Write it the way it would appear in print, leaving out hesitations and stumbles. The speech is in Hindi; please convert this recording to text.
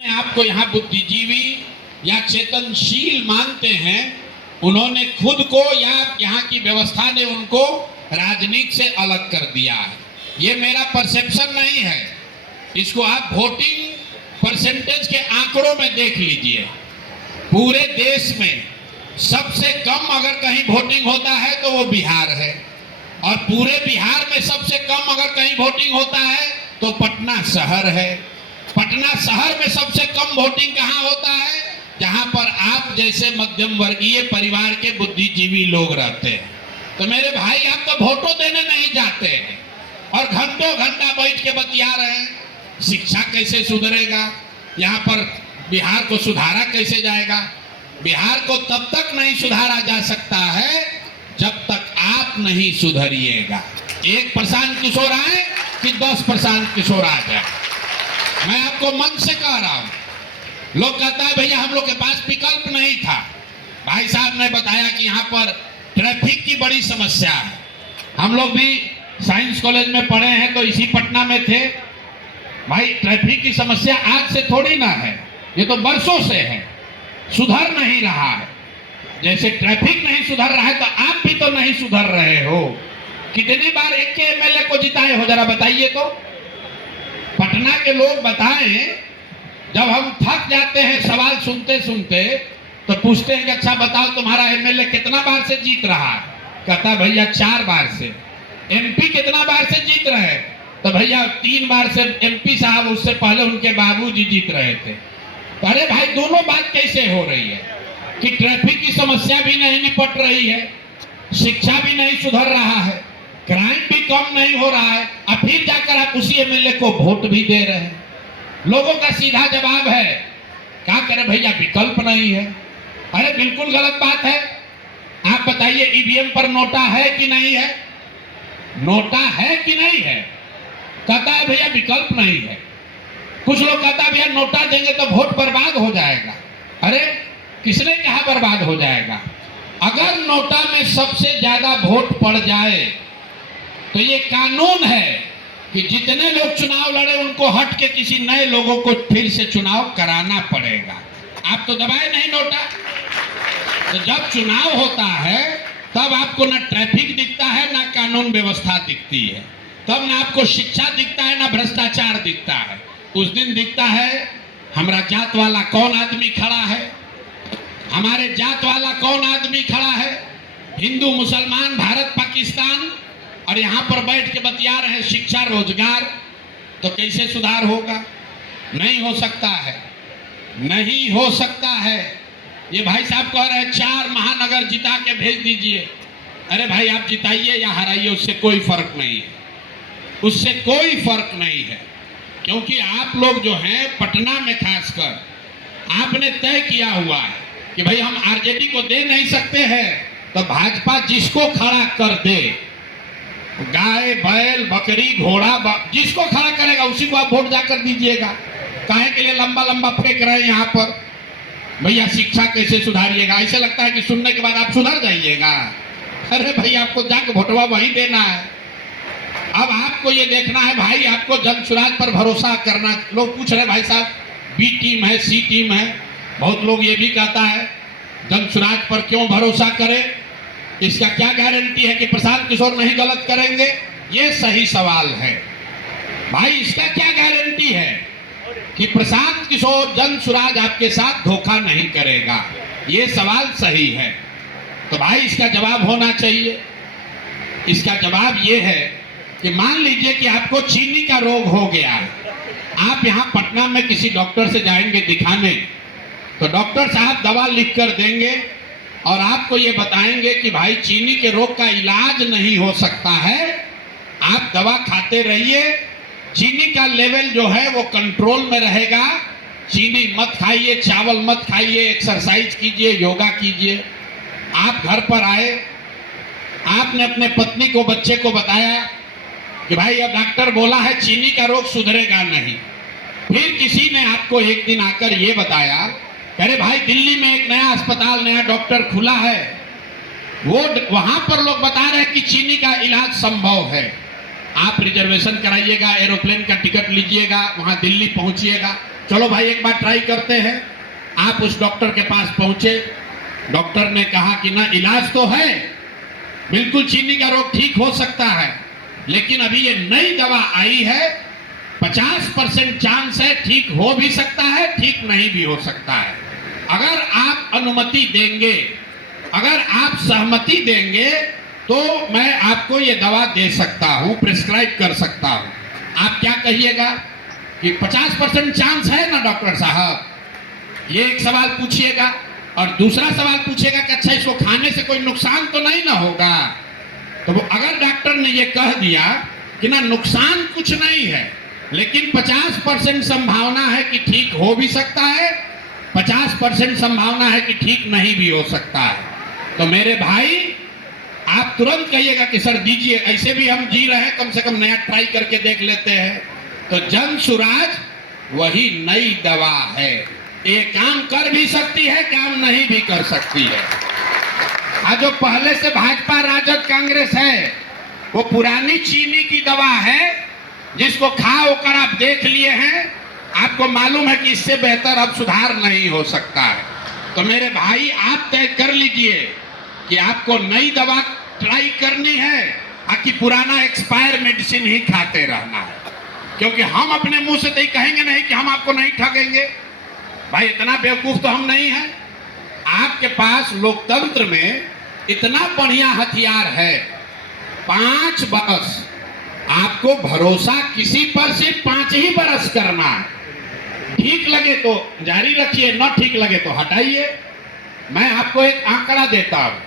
आपको यहाँ बुद्धिजीवी या चेतनशील मानते हैं, उन्होंने खुद को या यहाँ की व्यवस्था ने उनको राजनीति से अलग कर दिया है। ये मेरा परसेप्शन नहीं है, इसको आप वोटिंग परसेंटेज के आंकड़ों में देख लीजिए। पूरे देश में सबसे कम अगर कहीं वोटिंग होता है तो वो बिहार है, और पूरे बिहार में सबसे कम अगर कहीं वोटिंग होता है तो पटना शहर है। पटना शहर में सबसे कम वोटिंग कहाँ होता है? जहां पर आप जैसे मध्यम वर्गीय परिवार के बुद्धिजीवी लोग रहते हैं। तो मेरे भाई, आप तो वोटों देने नहीं जाते हैं और घंटों घंटा बैठ के बतिया रहे हैं। शिक्षा कैसे सुधरेगा, यहाँ पर बिहार को सुधारा कैसे जाएगा? बिहार को तब तक नहीं सुधारा जा सकता है जब तक आप नहीं सुधरिएगा। एक प्रशांत किशोर आए कि 10 प्रशांत किशोर आ जाए, मैं आपको मन से कह रहा हूं। लोग कहता है भैया हम लोग के पास विकल्प नहीं था। भाई साहब ने बताया कि यहाँ पर ट्रैफिक की बड़ी समस्या है। हम लोग भी साइंस कॉलेज में पढ़े हैं तो इसी पटना में थे। भाई ट्रैफिक की समस्या आज से थोड़ी ना है, ये तो बरसों से है, सुधर नहीं रहा है। जैसे ट्रैफिक नहीं सुधर रहा है तो आप भी तो नहीं सुधर रहे हो। कितनी बार एक के एमएलए को जिताए हो, जरा बताइए तो। पटना के लोग बताएं, जब हम थक जाते हैं सवाल सुनते सुनते तो पूछते हैं कि अच्छा बताओ तुम्हारा एमएलए कितना बार से जीत रहा है? कहता भैया 4 बार से। एमपी कितना बार से जीत रहे? तो भैया 3 बार से एमपी साहब, उससे पहले उनके बाबूजी जीत रहे थे। तो अरे भाई, दोनों बात कैसे हो रही है कि ट्रैफिक की समस्या भी नहीं निपट रही है, शिक्षा भी नहीं सुधर रहा है, क्राइम भी कम नहीं हो रहा है, और फिर जाकर आप उसी एमएलए को वोट भी दे रहे हैं। लोगों का सीधा जवाब है, क्या करें भैया, विकल्प नहीं है। अरे बिल्कुल गलत बात है। आप बताइए ईवीएम पर नोटा है कि नहीं है? नोटा है कि नहीं है? कहता है भैया विकल्प नहीं है। कुछ लोग कहता है भैया नोटा देंगे तो वोट बर्बाद हो जाएगा। अरे किसने कहा बर्बाद हो जाएगा? अगर नोटा में सबसे ज्यादा वोट पड़ जाए तो ये कानून है कि जितने लोग चुनाव लड़े उनको हट के किसी नए लोगों को फिर से चुनाव कराना पड़ेगा। आप तो दबाए नहीं नोटा। तो जब चुनाव होता है तब आपको ना ट्रैफिक दिखता है, ना कानून व्यवस्था दिखती है, तब ना आपको शिक्षा दिखता है, ना भ्रष्टाचार दिखता है। उस दिन दिखता है हमारा जात वाला कौन आदमी खड़ा है, हमारे जात वाला कौन आदमी खड़ा है, हिंदू मुसलमान भारत पाकिस्तान, और यहाँ पर बैठ के बतिया रहे शिक्षा रोजगार। तो कैसे सुधार होगा? नहीं हो सकता है, नहीं हो सकता है। ये भाई साहब कह रहे हैं 4 महानगर जिता के भेज दीजिए। अरे भाई आप जिताइए या हराइए, उससे कोई फर्क नहीं है, उससे कोई फर्क नहीं है। क्योंकि आप लोग जो हैं पटना में खासकर आपने तय किया हुआ है कि भाई हम आरजेडी को दे नहीं सकते हैं, तो भाजपा जिसको खड़ा कर दे, गाय बैल बकरी घोड़ा जिसको खड़ा करेगा उसी को आप वोट जाकर दीजिएगा। काहे के लिए लंबा लंबा फेंक रहे हैं यहाँ पर? भैया शिक्षा कैसे सुधारिएगा? ऐसे लगता है कि सुनने के बाद आप सुधर जाइएगा। अरे भाई आपको जाकर वोटवा वहीं देना है। अब आपको ये देखना है भाई, आपको जनसुराज पर भरोसा करना। लोग पूछ रहे भाई साहब बी टीम है सी टीम है, बहुत लोग ये भी कहता है जनसुराज पर क्यों भरोसा करें, इसका क्या गारंटी है कि प्रशांत किशोर नहीं गलत करेंगे? ये सही सवाल है भाई, इसका क्या गारंटी है कि प्रशांत किशोर जनसुराज आपके साथ धोखा नहीं करेगा? ये सवाल सही है। तो भाई इसका जवाब होना चाहिए। इसका जवाब ये है कि मान लीजिए कि आपको चीनी का रोग हो गया है, आप यहाँ पटना में किसी डॉक्टर से जाएंगे दिखाने, तो डॉक्टर साहब दवा लिख कर देंगे और आपको ये बताएंगे कि भाई चीनी के रोग का इलाज नहीं हो सकता है, आप दवा खाते रहिए, चीनी का लेवल जो है वो कंट्रोल में रहेगा, चीनी मत खाइए, चावल मत खाइए, एक्सरसाइज कीजिए, योगा कीजिए। आप घर पर आए, आपने अपने पत्नी को बच्चे को बताया कि भाई अब डॉक्टर बोला है चीनी का रोग सुधरेगा नहीं। फिर किसी ने आपको एक दिन आकर ये बताया, अरे भाई दिल्ली में एक नया अस्पताल नया डॉक्टर खुला है, वो वहां पर लोग बता रहे हैं कि चीनी का इलाज संभव है। आप रिजर्वेशन कराइएगा, एरोप्लेन का टिकट लीजिएगा, वहां दिल्ली पहुंचिएगा, चलो भाई एक बार ट्राई करते हैं। आप उस डॉक्टर के पास पहुंचे, डॉक्टर ने कहा कि ना इलाज तो है, बिल्कुल चीनी का रोग ठीक हो सकता है, लेकिन अभी ये नई दवा आई है, 50% चांस है ठीक हो भी सकता है, ठीक नहीं भी हो सकता है। अगर आप अनुमति देंगे, अगर आप सहमति देंगे तो मैं आपको ये दवा दे सकता हूं, प्रिस्क्राइब कर सकता हूं। आप क्या कहिएगा कि 50% चांस है ना डॉक्टर साहब? ये एक सवाल पूछिएगा और दूसरा सवाल पूछिएगा कि अच्छा इसको खाने से कोई नुकसान तो नहीं ना होगा? तो वो अगर डॉक्टर ने ये कह दिया कि ना नुकसान कुछ नहीं है, लेकिन 50% संभावना है कि ठीक हो भी सकता है, 50% संभावना है कि ठीक नहीं भी हो सकता है, तो मेरे भाई आप तुरंत कहिएगा कि सर दीजिए, ऐसे भी हम जी रहे हैं, कम से कम नया ट्राई करके देख लेते हैं। तो जन सुराज वही नई दवा है, ये काम कर भी सकती है, काम नहीं भी कर सकती है। आज जो पहले से भाजपा राजद कांग्रेस है वो पुरानी चीनी की दवा है, जिसको खा होकर आप देख लिए हैं, आपको मालूम है कि इससे बेहतर अब सुधार नहीं हो सकता है। तो मेरे भाई आप तय कर लीजिए कि आपको नई दवा ट्राई करनी है कि पुराना एक्सपायर मेडिसिन ही खाते रहना है, क्योंकि हम अपने मुंह से तो कहेंगे नहीं कि हम आपको नहीं ठगेंगे। भाई इतना बेवकूफ तो हम नहीं हैं। आपके पास लोकतंत्र में इतना बढ़िया हथियार है, 5 बरस आपको भरोसा किसी पर सिर्फ 5 ही बरस करना है। ठीक लगे तो जारी रखिए, न ठीक लगे तो हटाइए। मैं आपको एक आंकड़ा देता हूं,